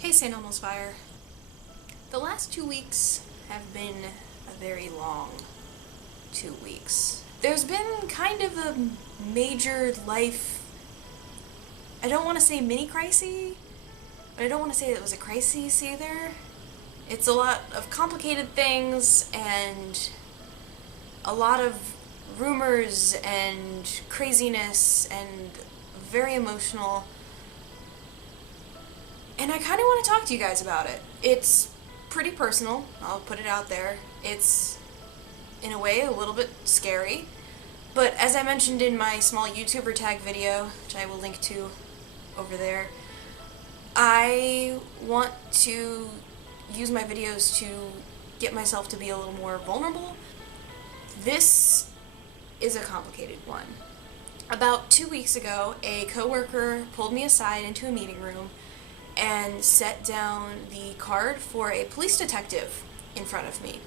Hey St. Elmo's Fire. The last 2 weeks have been a very long 2 weeks. There's been kind of a major life, I don't want to say mini crisis, but I don't want to say it was a crisis either. It's a lot of complicated things and a lot of rumors and craziness and very emotional. And I kind of want to talk to you guys about it. It's pretty personal, I'll put it out there. It's, in a way, a little bit scary. But as I mentioned in my small YouTuber tag video, which I will link to over there, I want to use my videos to get myself to be a little more vulnerable. This is a complicated one. About 2 weeks ago, a coworker pulled me aside into a meeting room and set down the card for a police detective in front of me.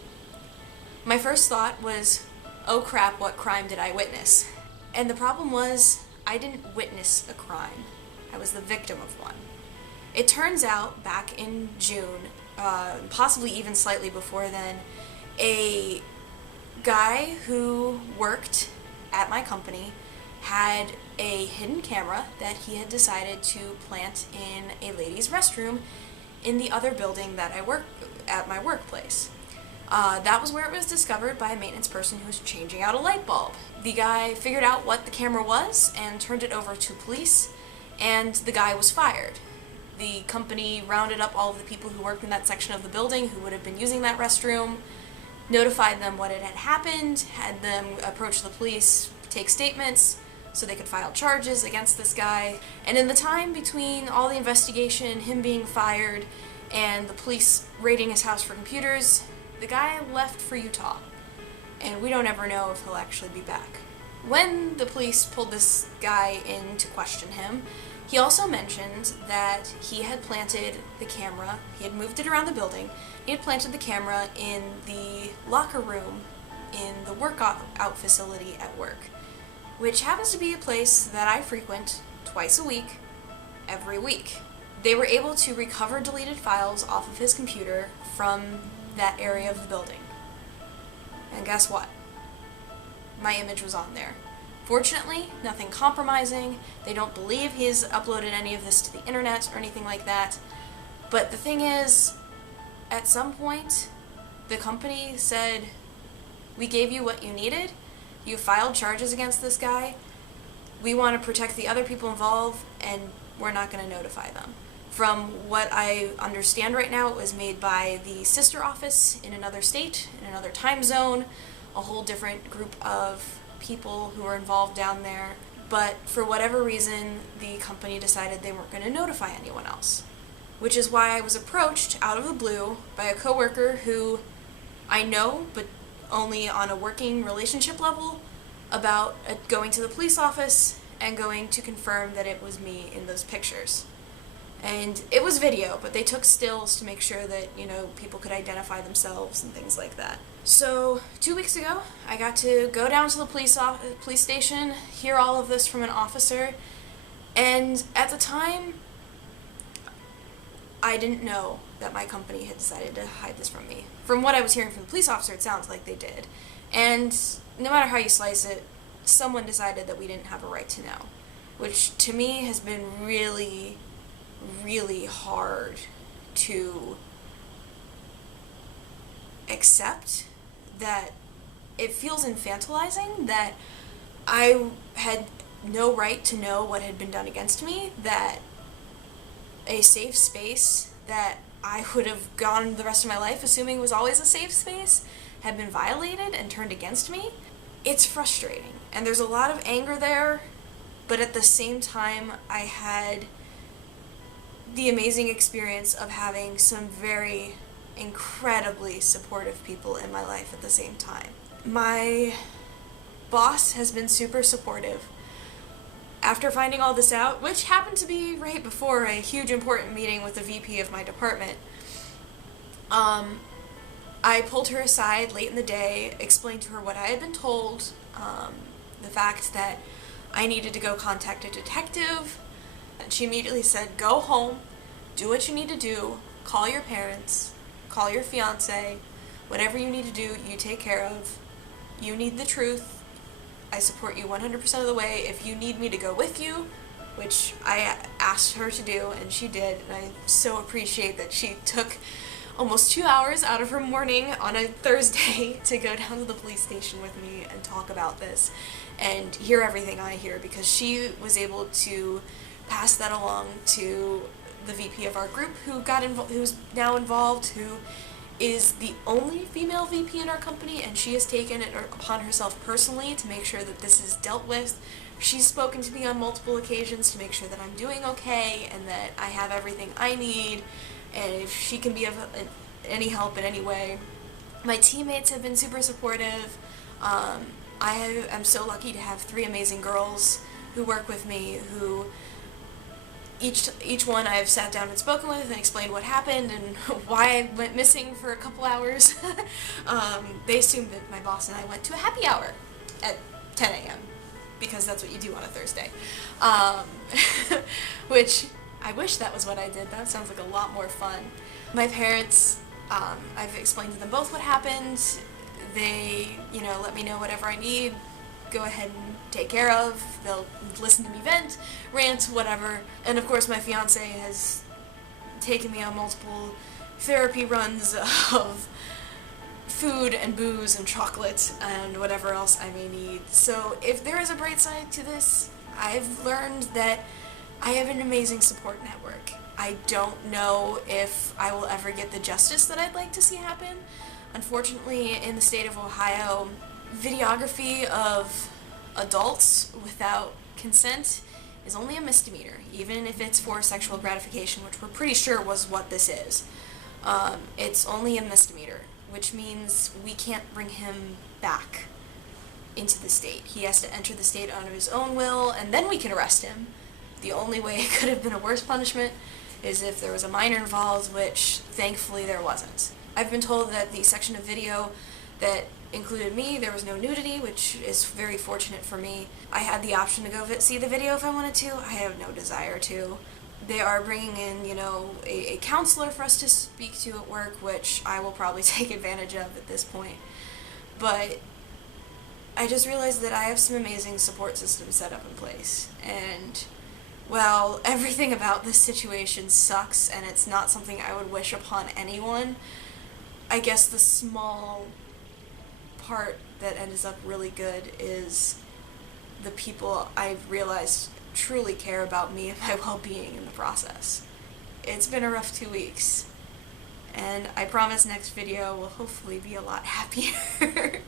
My first thought was, oh crap, what crime did I witness? And the problem was, I didn't witness a crime. I was the victim of one. It turns out, back in June, possibly even slightly before then, a guy who worked at my company had a hidden camera that he had decided to plant in a ladies' restroom in the other building that I work at my workplace. That was where it was discovered by a maintenance person who was changing out a light bulb. The guy figured out what the camera was and turned it over to police, and the guy was fired. The company rounded up all of the people who worked in that section of the building who would have been using that restroom, notified them what had happened, had them approach the police, take statements, so they could file charges against this guy. And in the time between all the investigation, him being fired, and the police raiding his house for computers, the guy left for Utah. And we don't ever know if he'll actually be back. When the police pulled this guy in to question him, he also mentioned that he had planted the camera, he had moved it around the building, he had planted the camera in the locker room in the workout facility at work, which happens to be a place that I frequent twice a week, every week. They were able to recover deleted files off of his computer from that area of the building. And guess what? My image was on there. Fortunately, nothing compromising. They don't believe he's uploaded any of this to the internet or anything like that. But the thing is, at some point, the company said, we gave you what you needed. You filed charges against this guy. We want to protect the other people involved, and we're not going to notify them. From what I understand right now, it was made by the sister office in another state, in another time zone, a whole different group of people who were involved down there. But for whatever reason, the company decided they weren't going to notify anyone else. Which is why I was approached out of the blue by a coworker who I know, but only on a working relationship level, about going to the police office and going to confirm that it was me in those pictures. And it was video, but they took stills to make sure that, people could identify themselves and things like that. So 2 weeks ago, I got to go down to the police station, hear all of this from an officer, and at the time, I didn't know that my company had decided to hide this from me. From what I was hearing from the police officer, it sounds like they did. And no matter how you slice it, someone decided that we didn't have a right to know. Which, to me, has been really, really hard to accept. That it feels infantilizing that I had no right to know what had been done against me, that a safe space that I would have gone the rest of my life assuming was always a safe space had been violated and turned against me. It's frustrating, and there's a lot of anger there, but at the same time, I had the amazing experience of having some very incredibly supportive people in my life at the same time. My boss has been super supportive. After finding all this out, which happened to be right before a huge important meeting with the VP of my department, I pulled her aside late in the day, explained to her what I had been told, the fact that I needed to go contact a detective, and she immediately said, go home, do what you need to do, call your parents, call your fiance, whatever you need to do, you take care of. You need the truth. I support you 100% of the way. If you need me to go with you, which I asked her to do, and she did, and I so appreciate that she took almost 2 hours out of her morning on a Thursday to go down to the police station with me and talk about this and hear everything I hear, because she was able to pass that along to the VP of our group, who's now involved, who is the only female VP in our company, and she has taken it upon herself personally to make sure that this is dealt with. She's spoken to me on multiple occasions to make sure that I'm doing okay and that I have everything I need, and if she can be of any help in any way. My teammates have been super supportive. I'm so lucky to have 3 amazing girls who work with me, who each one I've sat down and spoken with and explained what happened and why I went missing for a couple hours. They assumed that my boss and I went to a happy hour at 10 a.m. because that's what you do on a Thursday. Which, I wish that was what I did. That sounds like a lot more fun. My parents, I've explained to them both what happened. They, let me know whatever I need, go ahead and take care of. They'll listen to me vent, rant, whatever. And of course my fiance has taken me on multiple therapy runs of food and booze and chocolate and whatever else I may need. So if there is a bright side to this, I've learned that I have an amazing support network. I don't know if I will ever get the justice that I'd like to see happen. Unfortunately, in the state of Ohio, videography of adults without consent is only a misdemeanor, even if it's for sexual gratification, which we're pretty sure was what this is. It's only a misdemeanor, which means we can't bring him back into the state. He has to enter the state under his own will, and then we can arrest him. The only way it could have been a worse punishment is if there was a minor involved, which thankfully there wasn't. I've been told that the section of video that included me, there was no nudity, which is very fortunate for me. I had the option to go see the video if I wanted to. I have no desire to. They are bringing in, a counselor for us to speak to at work, which I will probably take advantage of at this point. But I just realized that I have some amazing support systems set up in place, and while everything about this situation sucks and it's not something I would wish upon anyone, I guess the small part that ends up really good is the people I've realized truly care about me and my well-being in the process. It's been a rough 2 weeks, and I promise next video will hopefully be a lot happier.